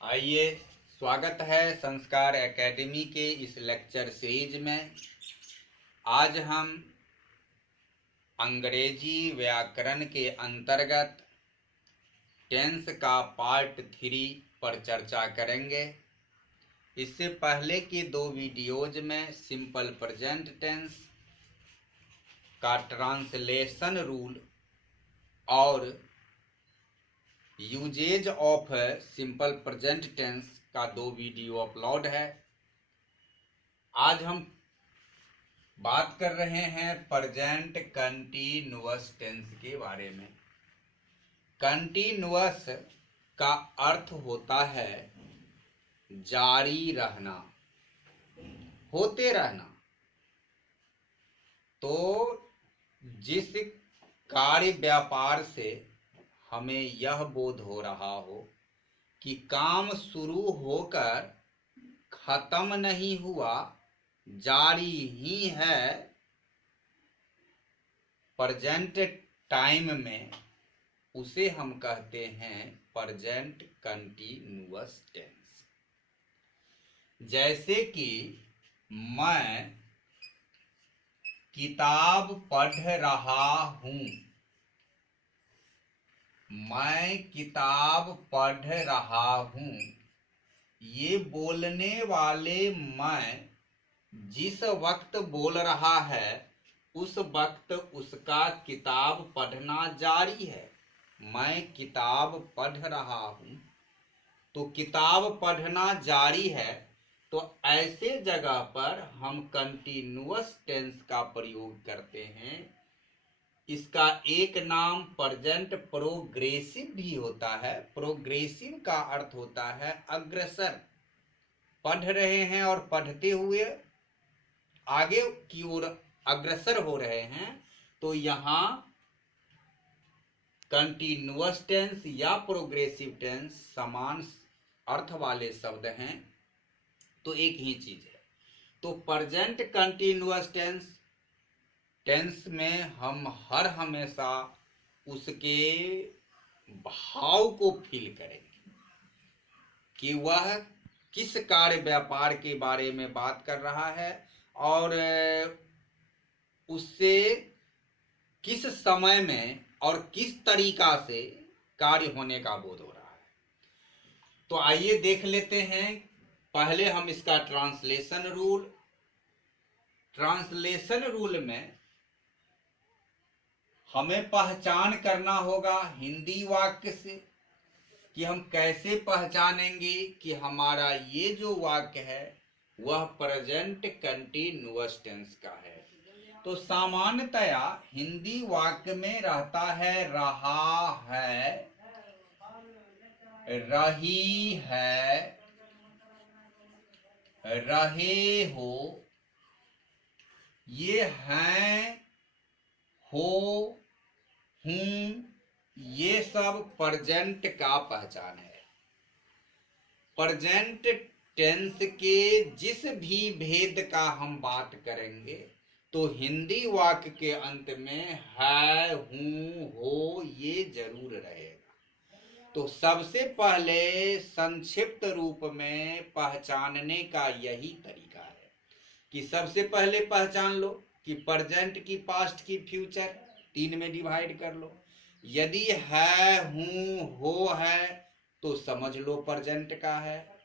आइए, स्वागत है संस्कार एकेडमी के इस लेक्चर सीरीज में। आज हम अंग्रेजी व्याकरण के अंतर्गत टेंस का पार्ट 3 पर चर्चा करेंगे। इससे पहले के दो वीडियोज में सिंपल प्रेजेंट टेंस का ट्रांसलेशन रूल और usages of simple present tense का दो वीडियो अपलोड है। आज हम बात कर रहे हैं प्रेजेंट कंटीन्यूअस टेंस के बारे में। कंटीन्यूअस का अर्थ होता है जारी रहना, होते रहना। तो जिस कार्य व्यापार से हमें यह बोध हो रहा हो कि काम शुरू होकर खत्म नहीं हुआ, जारी ही है, प्रेजेंट टाइम में, उसे हम कहते हैं प्रेजेंट कंटीन्यूअस टेंस। जैसे कि मैं किताब पढ़ रहा हूं, मैं किताब पढ़ रहा हूं। ये बोलने वाले मैं जिस वक्त बोल रहा है उस वक्त उसका किताब पढ़ना जारी है। मैं किताब पढ़ रहा हूं तो किताब पढ़ना जारी है। तो ऐसे जगह पर हम कंटीन्यूअस टेंस का प्रयोग करते हैं। इसका एक नाम प्रेजेंट प्रोग्रेसिव भी होता है। प्रोग्रेसिव का अर्थ होता है अग्रसर, पढ़ रहे हैं और पढ़ते हुए आगे की ओर अग्रसर हो रहे हैं। तो यहाँ कंटीन्यूअस टेंस या प्रोग्रेसिव टेंस समान अर्थ वाले शब्द हैं, तो एक ही चीज है। तो प्रेजेंट कंटीन्यूअस टेंस में हम हर हमेशा उसके भाव को फील करेंगे कि वह किस कार्य व्यापार के बारे में बात कर रहा है और उससे किस समय में और किस तरीका से कार्य होने का बोध हो रहा है। तो आइए देख लेते हैं। पहले हम इसका ट्रांसलेशन रूल में हमें पहचान करना होगा हिंदी वाक्य से कि हम कैसे पहचानेंगे कि हमारा ये जो वाक्य है वह प्रेजेंट कंटीन्यूअस टेंस का है। तो सामान्यतया हिंदी वाक्य में रहता है रहा है, रही है, रहे हो। ये हैं, हो, हूं, ये सब प्रेजेंट का पहचान है। प्रेजेंट टेंस के जिस भी भेद का हम बात करेंगे तो हिंदी वाक्य के अंत में है, हूं, हो ये जरूर रहेगा। तो सबसे पहले संक्षिप्त रूप में पहचानने का यही तरीका है कि सबसे पहले पहचान लो कि प्रेजेंट की, पास्ट की, फ्यूचर 3 में डिवाइड कर लो। यदि है, हूं, हो है तो समझ लो प्रेजेंट का है।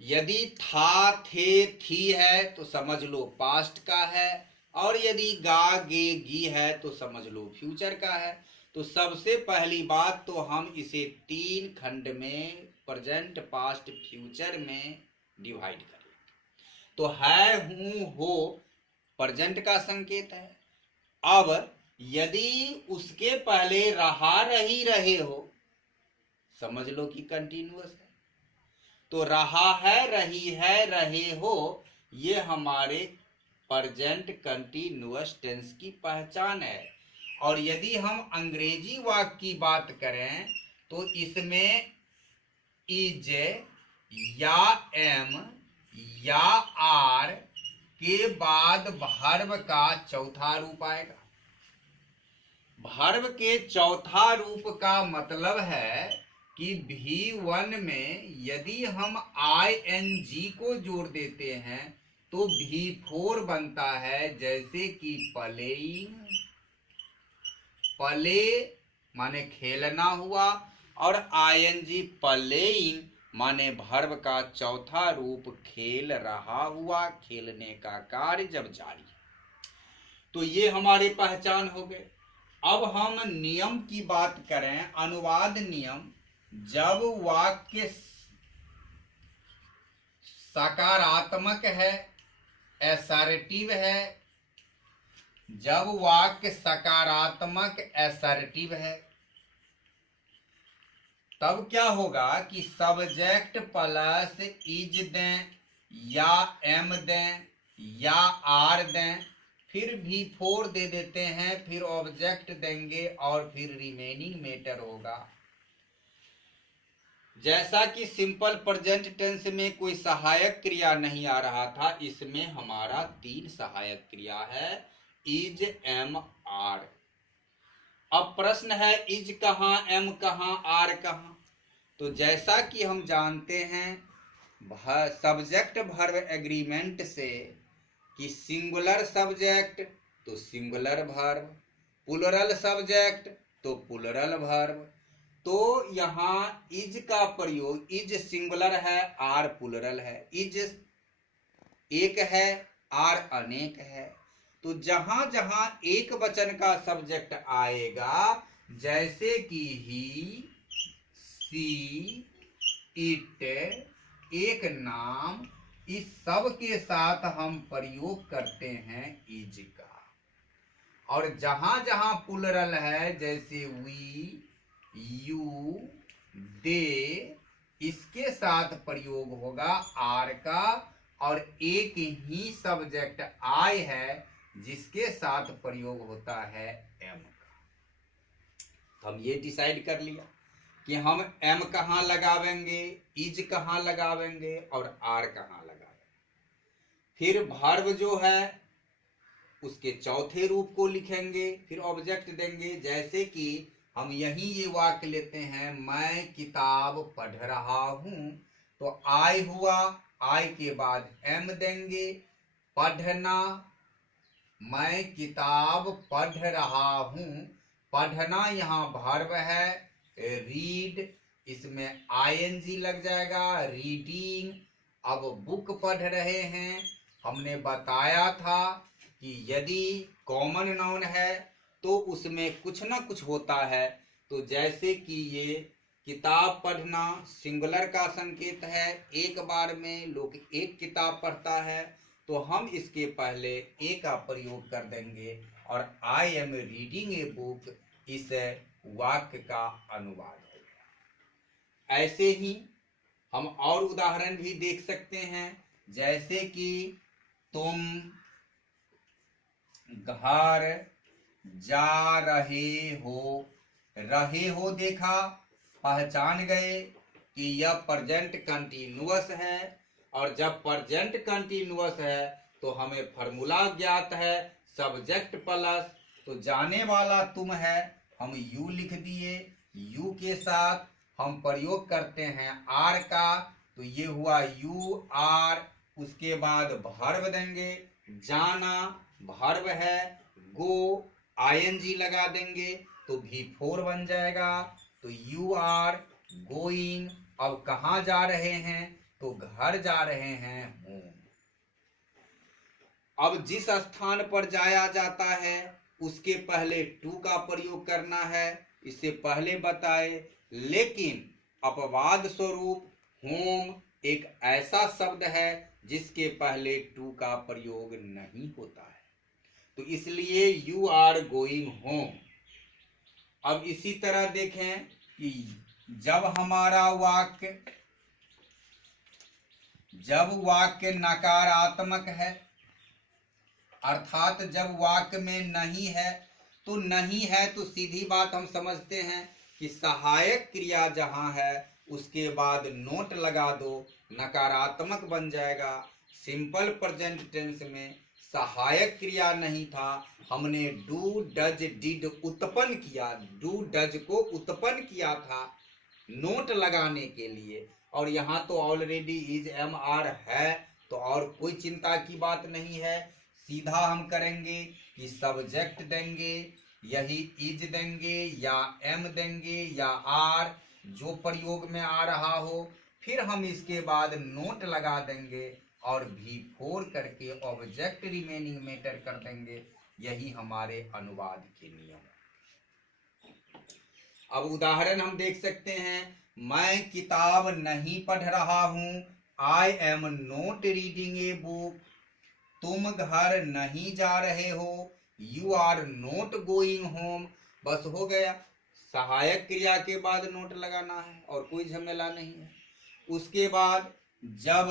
यदि था, थे, थी है तो समझ लो पास्ट का है। और यदि गा, गे, गी है तो समझ लो फ्यूचर का है। तो सबसे पहली बात तो हम इसे 3 खंड में प्रेजेंट, पास्ट, फ्यूचर में डिवाइड कर लेंगे। तो है, हूं, हो प्रेजेंट का संकेत है। अब यदि उसके पहले रहा, रही, रहे हो, समझ लो कि कंटीन्यूअस है। तो रहा है, रही है, रहे हो ये हमारे प्रेजेंट कंटीन्यूअस टेंस की पहचान है। और यदि हम अंग्रेजी वाक्य की बात करें तो इसमें इज या एम या आर के बाद वर्ब का चौथा रूप आएगा। वर्ब के चौथा रूप का मतलब है कि V1 में यदि हम ing को जोड़ देते हैं तो V4 बनता है, जैसे कि प्लेइंग, प्ले माने खेलना हुआ, और ing प्लेइंग माने वर्ब का चौथा रूप खेल रहा हुआ, खेलने का कार्य जब जारी है। तो ये हमारे पहचान हो गए। अब हम नियम की बात करें, अनुवाद नियम। जब वाक्य सकारात्मक है, असर्टिव है, जब वाक्य सकारात्मक असर्टिव है, तब क्या होगा कि सब्जेक्ट प्लस इज दें या एम दें या आर दें, फिर V4 दे देते हैं, फिर ऑब्जेक्ट देंगे और फिर रिमेनिंग मैटर होगा। जैसा कि सिंपल प्रेजेंट टेंस में कोई सहायक क्रिया नहीं आ रहा था, इसमें हमारा 3 सहायक क्रिया है, इज, एम, आर। अब प्रश्न है, इज कहाँ, एम कहाँ, आर कहाँ? तो जैसा कि हम जानते हैं सब्जेक्ट वर्ब एग्रीमेंट से कि सिंगुलर सब्जेक्ट तो सिंगुलर वर्ब, प्लुरल सब्जेक्ट तो प्लुरल वर्ब। तो यहाँ इज का प्रयोग, इज सिंगुलर है, आर प्लुरल है, इज एक है, आर अनेक है। तो जहां जहां एक वचन का सब्जेक्ट आएगा, जैसे कि ही, सी, इट, एक नाम, इस सब के साथ हम प्रयोग करते हैं इज का। और जहां जहां प्लुरल है, जैसे वी, यू, दे, इसके साथ प्रयोग होगा आर का। और एक ही सब्जेक्ट आई है, जिसके साथ प्रयोग होता है एम का। हम ये डिसाइड कर लिया कि हम एम कहाँ लगावेंगे, इज कहाँ लगावेंगे और आर कहाँ लगावेंगे। फिर वर्ब जो है उसके चौथे रूप को लिखेंगे, फिर ऑब्जेक्ट देंगे। जैसे कि हम यही ये वाक्य लेते हैं, मैं किताब पढ़ रहा हूं, तो आई हुआ, आई के बाद एम देंगे, पढ़ना, मैं किताब पढ़ रहा हूं, पढ़ना यहाँ वर्ब है, रीड, इसमें आईएनजी लग जाएगा, रीडिंग। अब बुक पढ़ रहे हैं, हमने बताया था कि यदि कॉमन नाउन है तो उसमें कुछ ना कुछ होता है। तो जैसे कि ये किताब पढ़ना सिंगुलर का संकेत है, एक बार में लोग एक किताब पढ़ता है, तो हम इसके पहले ए का प्रयोग कर देंगे और I am reading a book इस वाक्य का अनुवाद हो गया। ऐसे ही हम और उदाहरण भी देख सकते हैं, जैसे कि तुम घर जा रहे हो देखा, पहचान गए कि यह प्रेजेंट कंटिन्यूअस है। और जब प्रेजेंट कंटिन्यूअस है तो हमें फॉर्मूला ज्ञात है, सब्जेक्ट प्लस, तो जाने वाला तुम है, हम यू लिख दिए, यू के साथ हम प्रयोग करते हैं आर का, तो ये हुआ यू आर। उसके बाद वर्ब देंगे, जाना वर्ब है, गो आईएनजी लगा देंगे तो V4 बन जाएगा। तो यू आर गोइंग, अब कहाँ जा रहे हैं, तो घर जा रहे हैं, होम। अब जिस स्थान पर जाया जाता है उसके पहले टू का प्रयोग करना है, इससे पहले बताए। लेकिन अपवाद स्वरूप होम एक ऐसा शब्द है जिसके पहले टू का प्रयोग नहीं होता है, तो इसलिए यू आर गोइंग होम। अब इसी तरह देखें कि जब वाक्य नकारात्मक है, अर्थात जब वाक्य में नहीं है, तो नहीं है तो सीधी बात हम समझते हैं कि सहायक क्रिया जहां है उसके बाद नोट लगा दो, नकारात्मक बन जाएगा। सिंपल प्रेजेंट टेंस में सहायक क्रिया नहीं था, हमने डू डज डिड उत्पन्न किया, डू डज को उत्पन्न किया था, नोट लगाने के लिए। और यहाँ तो ऑलरेडी इज एम आर है, तो और कोई चिंता की बात नहीं है। सीधा हम करेंगे कि सब्जेक्ट देंगे, यही इज देंगे या एम देंगे या आर, जो प्रयोग में आ रहा हो। फिर हम इसके बाद नोट लगा देंगे और V4 करके ऑब्जेक्ट रिमेनिंग मैटर कर देंगे। यही हमारे अनुवाद के नियम। अब उदाहरण हम देख सकते हैं। मैं किताब नहीं पढ़ रहा हूं, I am not reading a book. तुम घर नहीं जा रहे हो, you are not going home. बस हो गया। सहायक क्रिया के बाद नोट लगाना है और कोई झमेला नहीं है। उसके बाद जब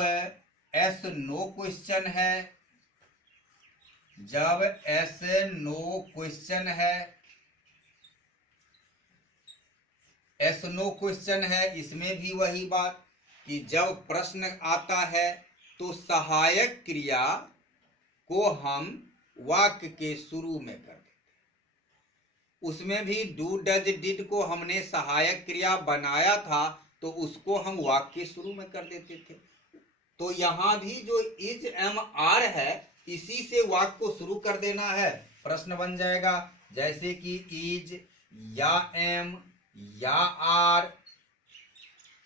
एस नो क्वेश्चन है, जब एस नो क्वेश्चन है, एस नो क्वेश्चन है, इसमें भी वही बात कि जब प्रश्न आता है तो सहायक क्रिया को हम वाक्य के शुरू में कर देते। उसमें भी डू डज डिड को हमने सहायक क्रिया बनाया था तो उसको हम वाक्य के शुरू में कर देते थे। तो यहां भी जो इज एम आर है इसी से वाक्य को शुरू कर देना है। प्रश्न बन जाएगा जैसे कि इज या एम या आर,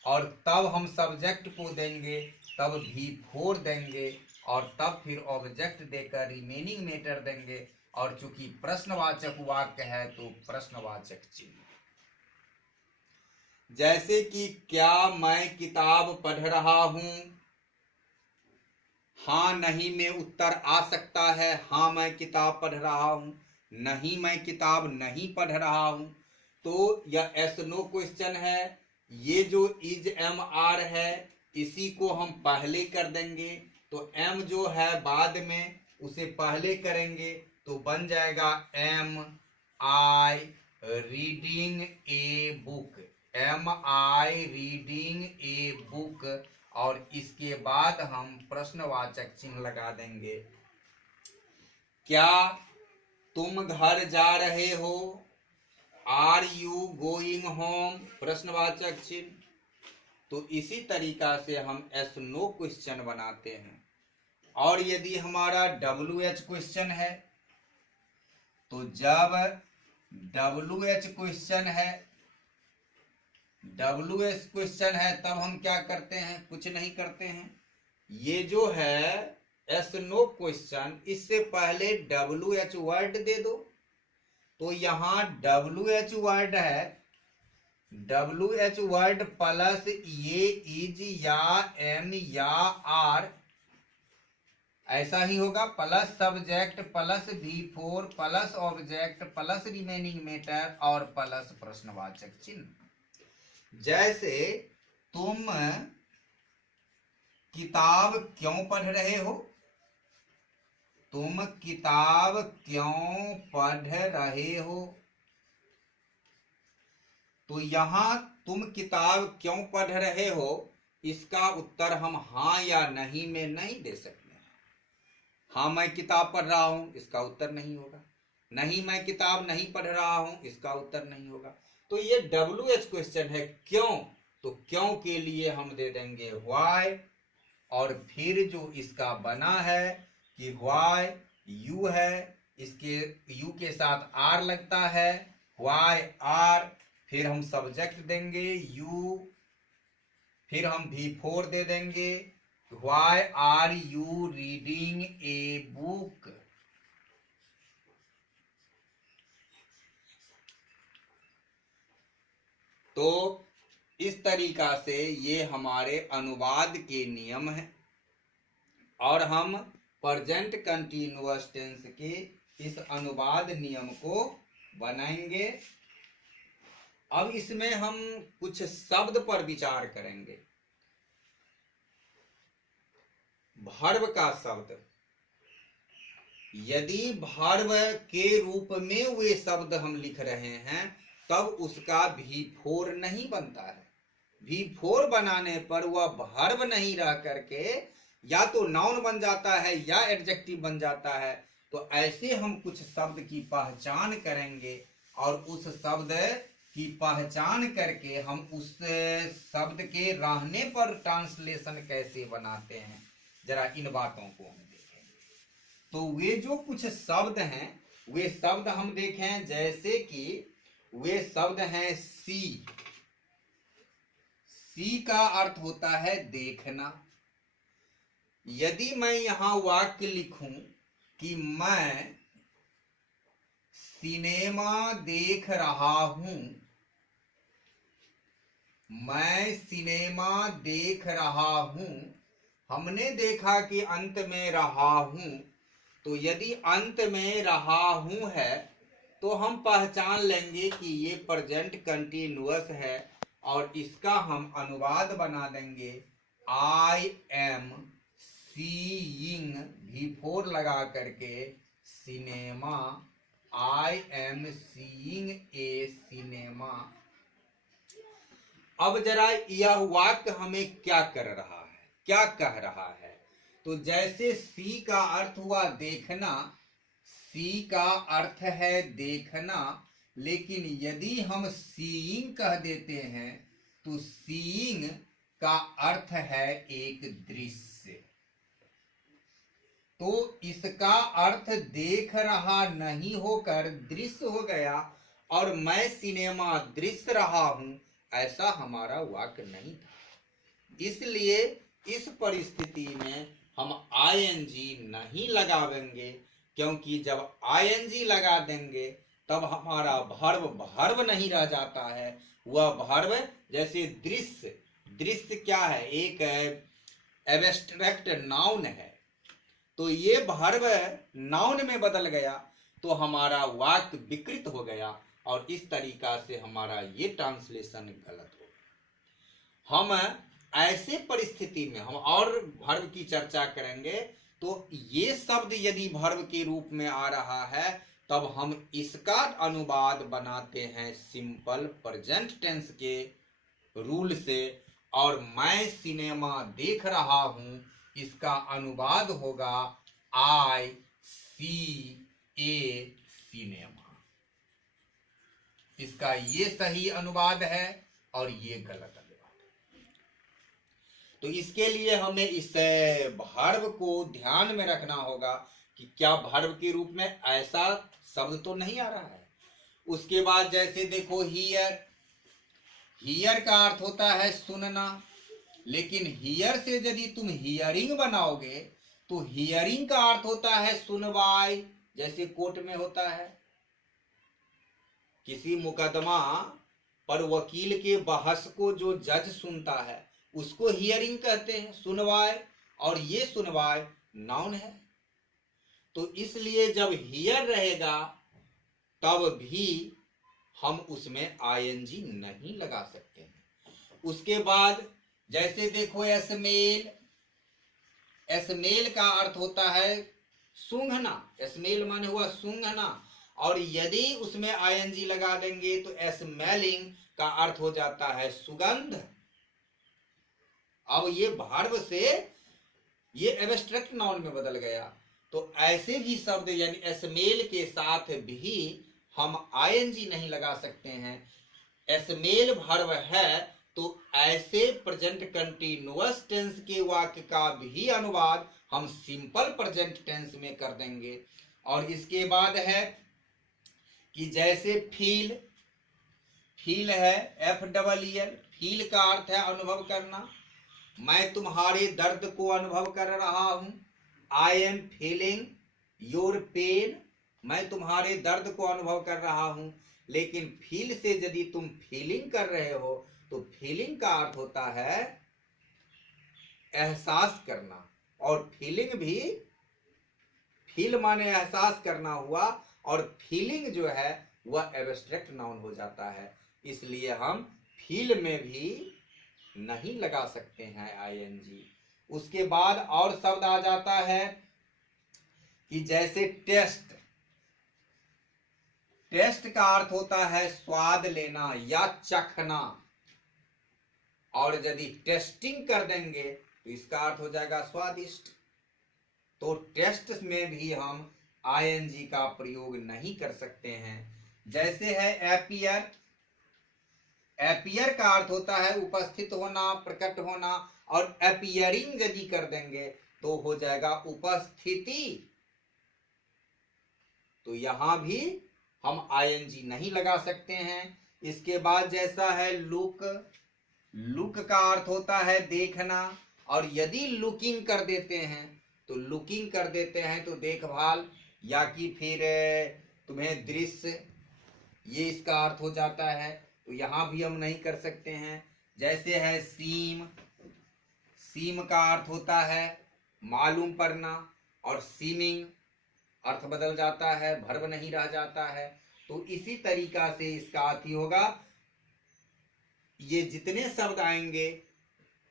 और तब हम सब्जेक्ट को देंगे, तब V4 देंगे और तब फिर ऑब्जेक्ट देकर रिमेनिंग मैटर देंगे। और चूंकि प्रश्नवाचक वाक्य है तो प्रश्नवाचक चिन्ह। जैसे कि क्या मैं किताब पढ़ रहा हूं, हाँ नहीं में उत्तर आ सकता है हाँ मैं किताब पढ़ रहा हूं, नहीं मैं किताब नहीं पढ़ रहा हूं। तो यह एस नो क्वेश्चन है। ये जो इज एम आर है इसी को हम पहले कर देंगे, तो एम जो है बाद में उसे पहले करेंगे तो बन जाएगा am I reading a book, am I reading a book. और इसके बाद हम प्रश्नवाचक चिन्ह लगा देंगे। क्या तुम घर जा रहे हो, आर यू गोइंग होम, प्रश्नवाचक चिन्ह। तो इसी तरीका से हम एस नो क्वेश्चन बनाते हैं। और यदि हमारा WH क्वेश्चन है तो जब WH क्वेश्चन है, WH क्वेश्चन है तब हम क्या करते हैं, कुछ नहीं करते हैं। ये जो है एस नो क्वेश्चन, इससे पहले WH वर्ड दे दो। तो यहां WH वर्ड है, WH वर्ड प्लस ये इज या एम या आर, ऐसा ही होगा। Plus subject plus V4 plus object plus remaining matter और प्लस प्रश्नवाचक चिन्ह। जैसे तुम किताब क्यों पढ़ रहे हो, तुम किताब क्यों पढ़ रहे हो। तो यहां तुम किताब क्यों पढ़ रहे हो, इसका उत्तर हम हाँ या नहीं में नहीं दे सकते। हाँ मैं किताब पढ़ रहा हूं, इसका उत्तर नहीं होगा। नहीं मैं किताब नहीं पढ़ रहा हूं, इसका उत्तर नहीं होगा। तो ये WH क्वेश्चन है क्यों, तो क्यों के लिए हम दे देंगे व्हाई। और फिर जो इसका बना है कि व्हाई यू है, इसके यू के साथ आर लगता है, व्हाई आर, फिर हम सब्जेक्ट देंगे यू, फिर हम V4 दे देंगे, why are you reading a book. तो इस तरीका से ये हमारे अनुवाद के नियम हैं और हम प्रेजेंट कंटीन्यूअस टेंस के इस अनुवाद नियम को बनाएंगे। अब इसमें हम कुछ शब्द पर विचार करेंगे। भर्व का शब्द, यदि भर्व के रूप में वे शब्द हम लिख रहे हैं तब उसका V4 नहीं बनता है। V4 बनाने पर वह भर्व नहीं रह करके या तो नाउन बन जाता है या एडजेक्टिव बन जाता है। तो ऐसे हम कुछ शब्द की पहचान करेंगे और उस शब्द की पहचान करके हम उस शब्द के रहने पर ट्रांसलेशन कैसे बनाते हैं, जरा इन बातों को हम देखेंगे। तो वे जो कुछ शब्द हैं, वे शब्द हम देखें, जैसे कि वे शब्द हैं सी। सी का अर्थ होता है देखना। यदि मैं यहां वाक्य लिखूं कि मैं सिनेमा देख रहा हूं, मैं सिनेमा देख रहा हूं, हमने देखा कि अंत में रहा हूं, तो यदि अंत में रहा हूं है तो हम पहचान लेंगे कि ये प्रेजेंट कंटिन्यूअस है और इसका हम अनुवाद बना देंगे आई एम सीइंग, V4 लगा करके cinema, I am seeing a cinema. अब जरा यह वाक्य हमें क्या कर रहा है, क्या कह रहा है? तो जैसे सी का अर्थ हुआ देखना, सी का अर्थ है देखना, लेकिन यदि हम सीइंग कह देते हैं तो सीइंग का अर्थ है एक दृश्य। तो इसका अर्थ देख रहा नहीं होकर दृश्य हो गया, और मैं सिनेमा दृश्य रहा हूं, ऐसा हमारा वाक्य नहीं था। इसलिए इस परिस्थिति में हम आईएनजी नहीं लगावेंगे, क्योंकि जब आईएनजी लगा देंगे तब हमारा भर्व भर्व नहीं रह जाता है। वह भर्व जैसे दृश्य, दृश्य क्या है? एक एब्स्ट्रैक्ट नाउन है, तो ये भर्व नाउन में बदल गया तो हमारा वाक्य विकृत हो गया, और इस तरीका से हमारा ये ट्रांसलेशन गलत हो गया। हम ऐसे परिस्थिति में हम और भर्व की चर्चा करेंगे। तो ये शब्द यदि भर्व के रूप में आ रहा है तब हम इसका अनुवाद बनाते हैं सिंपल प्रेजेंट टेंस के रूल से, और मैं सिनेमा देख रहा हूं, इसका अनुवाद होगा आई सी ए सिनेमा। इसका ये सही अनुवाद है और ये गलत अनुवाद है। तो इसके लिए हमें इस भर्व को ध्यान में रखना होगा कि क्या भर्व के रूप में ऐसा शब्द तो नहीं आ रहा है। उसके बाद जैसे देखो हियर, हियर का अर्थ होता है सुनना, लेकिन हियर से यदि तुम हियरिंग बनाओगे तो हियरिंग का अर्थ होता है सुनवाई। जैसे कोर्ट में होता है, किसी मुकदमा पर वकील के बहस को जो जज सुनता है उसको हियरिंग कहते हैं, सुनवाई, और ये सुनवाई नाउन है। तो इसलिए जब हियर रहेगा तब भी हम उसमें आईएनजी नहीं लगा सकते हैं। उसके बाद जैसे देखो स्मेल, स्मेल का अर्थ होता है सूंघना, स्मेल माने हुआ सूंघना, और यदि उसमें आईएनजी लगा देंगे तो स्मेलिंग का अर्थ हो जाता है सुगंध। अब ये भर्व से ये एब्स्ट्रैक्ट नाउन में बदल गया। तो ऐसे भी शब्द यानी स्मेल के साथ भी हम आईएनजी नहीं लगा सकते हैं। स्मेल भर्व है तो ऐसे प्रेजेंट कंटिन्यूअस टेंस के वाक्य का भी अनुवाद हम सिंपल प्रेजेंट टेंस में कर देंगे। और इसके बाद है कि जैसे फील, फील है FEEL, फील का अर्थ है अनुभव करना। मैं तुम्हारे दर्द को अनुभव कर रहा हूं, I am feeling your pain, मैं तुम्हारे दर्द को अनुभव कर रहा हूं। लेकिन फील से यदि तुम फीलिंग कर रहे हो तो फीलिंग का अर्थ होता है एहसास करना, और फीलिंग भी, फील माने एहसास करना हुआ, और फीलिंग जो है वह एब्स्ट्रैक्ट नाउन हो जाता है। इसलिए हम फील में भी नहीं लगा सकते हैं आईएनजी। उसके बाद और शब्द आ जाता है कि जैसे टेस्ट, टेस्ट का अर्थ होता है स्वाद लेना या चखना, और यदि टेस्टिंग कर देंगे तो इसका अर्थ हो जाएगा स्वादिष्ट। तो टेस्ट में भी हम आईएनजी का प्रयोग नहीं कर सकते हैं। जैसे है एपियर, एपियर का अर्थ होता है उपस्थित होना, प्रकट होना, और एपियरिंग यदि कर देंगे तो हो जाएगा उपस्थिति। तो यहां भी हम आईएनजी नहीं लगा सकते हैं। इसके बाद जैसा है लुक, लुक का अर्थ होता है देखना, और यदि लुकिंग कर देते हैं तो लुकिंग कर देते हैं तो देखभाल या कि फिर तुम्हें दृश्य, ये इसका अर्थ हो जाता है। तो यहां भी हम नहीं कर सकते हैं। जैसे है सीम, सीम का अर्थ होता है मालूम पड़ना, और सीमिंग अर्थ बदल जाता है, भर्व नहीं रह जाता है। तो इसी तरीका से इसका अर्थ ही होगा, ये जितने शब्द आएंगे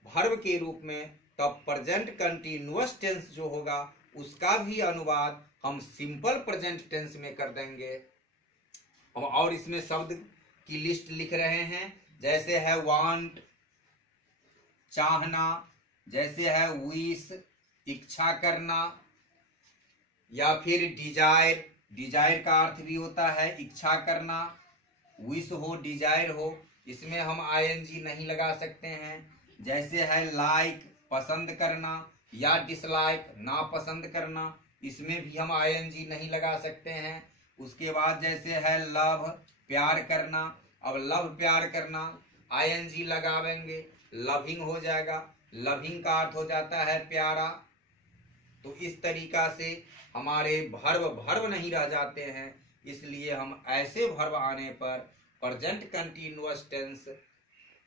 भर्व के रूप में, तब प्रेजेंट कंटिन्यूअस टेंस जो होगा उसका भी अनुवाद हम सिंपल प्रेजेंट टेंस में कर देंगे। और इसमें शब्द की लिस्ट लिख रहे हैं। जैसे है वांट, चाहना, जैसे है विश, इच्छा करना, या फिर डिजायर, डिजायर का अर्थ भी होता है इच्छा करना। विश हो, डिजायर हो, इसमें हम आईएनजी नहीं लगा सकते हैं। जैसे है लाइक, पसंद करना, या डिसलाइक, नापसंद करना, इसमें भी हम आईएनजी नहीं लगा सकते हैं। उसके बाद जैसे है लव, प्यार करना, अब लव प्यार करना आईएनजी लगावेंगे, लविंग हो जाएगा, लविंग का अर्थ हो जाता है प्यारा। तो इस तरीका से हमारे भर्व नहीं रह जाते हैं, इसलिए हम ऐसे भर्व आने पर प्रेजेंट कंटिन्यूअस टेंस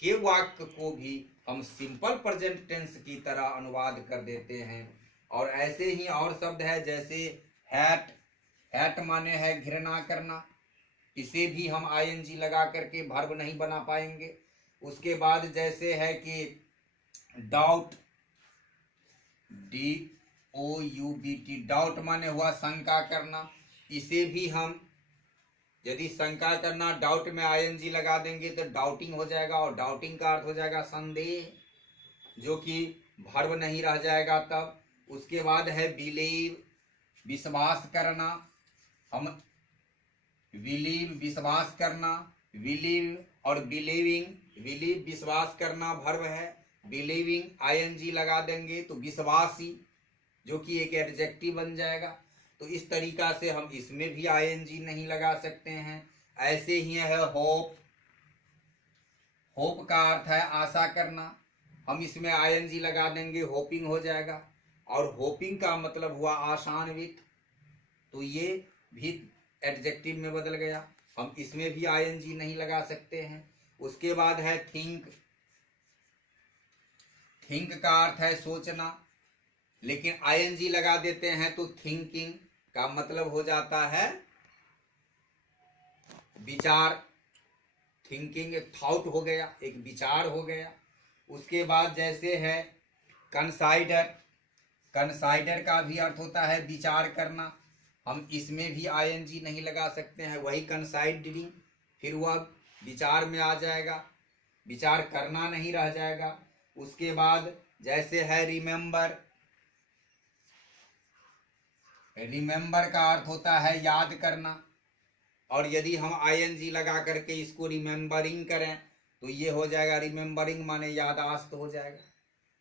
के वाक्य को भी हम सिंपल प्रेजेंट टेंस की तरह अनुवाद कर देते हैं। और ऐसे ही और शब्द है जैसे हैट, हैट माने है घृणा करना, इसे भी हम आईएनजी लगा करके भर्व नहीं बना पाएंगे। उसके बाद जैसे है कि डाउट, DOUBT, डाउट माने हुआ शंका करना, इसे भी हम यदि शंका करना डाउट में आईएनजी लगा देंगे तो डाउटिंग हो जाएगा, और डाउटिंग का अर्थ हो जाएगा संदेह, जो कि भर्व नहीं रह जाएगा तब। उसके बाद है बिलीव, विश्वास करना, हम बिलीव विश्वास करना, बिलीव और बिलीविंग, बिलीव विश्वास करना भर्व है, बिलीविंग आईएनजी लगा देंगे तो विश्वासी, जो कि एक एडजेक्टिव बन जाएगा। तो इस तरीका से हम इसमें भी आईएनजी नहीं लगा सकते हैं। ऐसे ही है होप, होप का अर्थ है आशा करना, हम इसमें आईएनजी लगा देंगे, होपिंग हो जाएगा। और होपिंग का मतलब हुआ आशान्वित, तो ये भी एडजेक्टिव में बदल गया, हम इसमें भी आईएनजी नहीं लगा सकते हैं। उसके बाद है थिंक, थिंक का अर्थ है सोचना, लेकिन आईएनजी लगा देते हैं तो थिंकिंग का मतलब हो जाता है विचार, थिंकिंग एक थॉट हो गया, एक विचार हो गया। उसके बाद जैसे है कंसाइडर, कंसाइडर का भी अर्थ होता है विचार करना, हम इसमें भी आईएनजी नहीं लगा सकते हैं, वही कंसाइडरिंग, फिर वह विचार में आ जाएगा, विचार करना नहीं रह जाएगा। उसके बाद जैसे है रिमेंबर, रिमेंबर का अर्थ होता है याद करना, और यदि हम आईएनजी लगा करके इसको रिमेंबरिंग करें तो ये हो जाएगा रिमेंबरिंग माने यादाश्त हो जाएगा।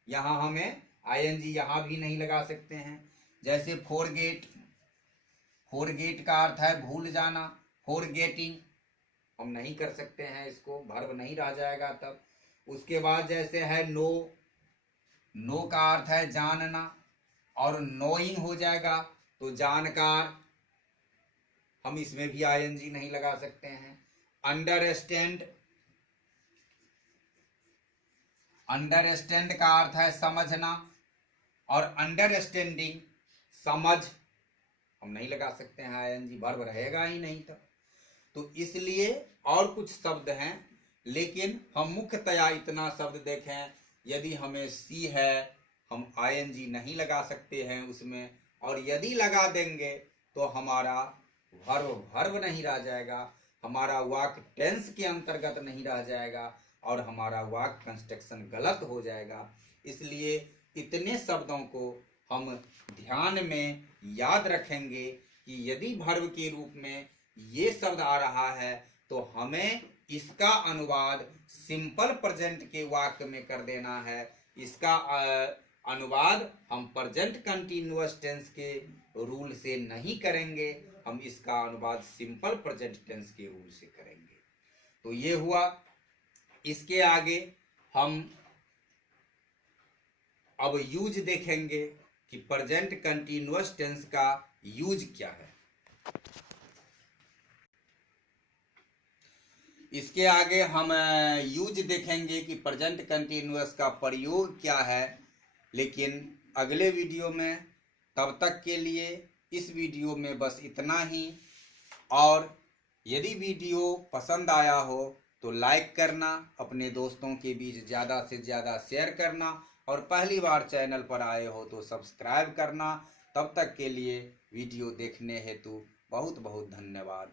यहाँ हमें आईएनजी यहाँ भी नहीं लगा सकते हैं। जैसे फॉरगेट, फॉरगेट का अर्थ है भूल जाना, फॉरगेटिंग हम नहीं कर सकते हैं, इसको भर्व नहीं रह जाएगा तब। उसके बाद जैसे है नो, नो का अर्थ है जानना, और नोइंग हो जाएगा तो जानकार, हम इसमें भी आईएनजी नहीं लगा सकते हैं। अंडरस्टैंड, अंडरस्टैंड का अर्थ है समझना, और अंडरस्टैंडिंग समझ हम नहीं लगा सकते हैं आईएनजी, भर्व रहेगा ही नहीं तब। तो इसलिए और कुछ शब्द हैं, लेकिन हम मुख्यतया इतना शब्द देखें, यदि हमें सी है हम आईएनजी नहीं लगा सकते हैं उसमें, और यदि लगा देंगे तो हमारा भर्व नहीं रह जाएगा, हमारा वाक्य टेंस के अंतर्गत नहीं रह जाएगा, और हमारा वाक्य कंस्ट्रक्शन गलत हो जाएगा। इसलिए इतने शब्दों को हम ध्यान में याद रखेंगे कि यदि भर्व के रूप में ये शब्द आ रहा है तो हमें इसका अनुवाद सिंपल प्रेजेंट के वाक्य में कर देना है। इसका अनुवाद हम प्रेजेंट कंटिन्यूअस टेंस के रूल से नहीं करेंगे, हम इसका अनुवाद सिंपल प्रेजेंट टेंस के रूल से करेंगे। तो ये हुआ। इसके आगे हम अब यूज देखेंगे कि प्रेजेंट कंटिन्यूअस टेंस का यूज क्या है। इसके आगे हम यूज देखेंगे कि प्रेजेंट कंटिन्यूअस का प्रयोग क्या है, लेकिन अगले वीडियो में। तब तक के लिए इस वीडियो में बस इतना ही। और यदि वीडियो पसंद आया हो तो लाइक करना, अपने दोस्तों के बीच ज़्यादा से ज़्यादा शेयर करना, और पहली बार चैनल पर आए हो तो सब्सक्राइब करना। तब तक के लिए वीडियो देखने हेतु बहुत बहुत धन्यवाद।